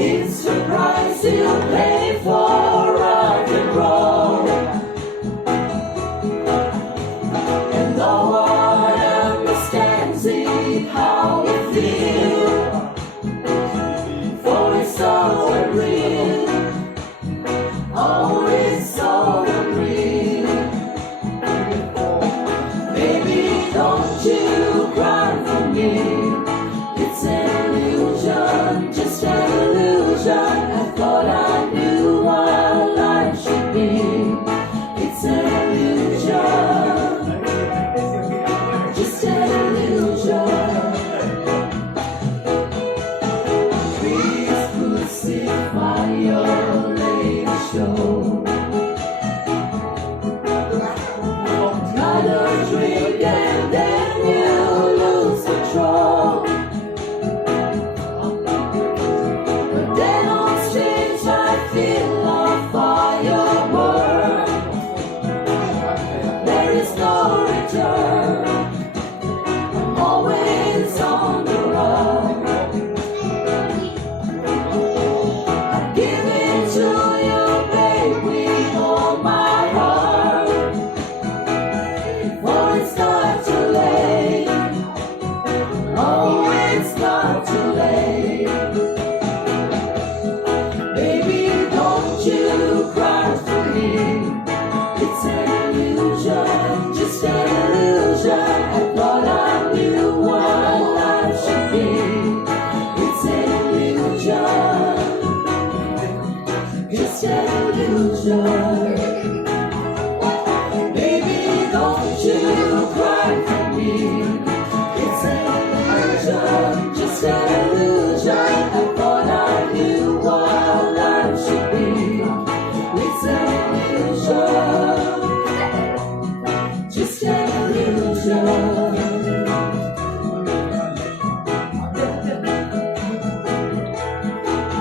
It's the price you pay for rock and roll. And no one understands it, how we feel. For it's so unreal. Oh, it's so unreal. Baby, don't you cry for me. It's an illusion, just an illusion. I thought I knew what life should be. It's an illusion, just an illusion. Please crucify your latest show. Another drink and then you lose control. But then on stage I feel a firework. There is no return. I'm always on the run. I give it to you, babe, with all my heart. For it's not too late. Oh, it's not too late. Baby, don't you cry for me. It's an illusion, just an illusion. I thought I knew what life should be. It's an illusion, just an illusion.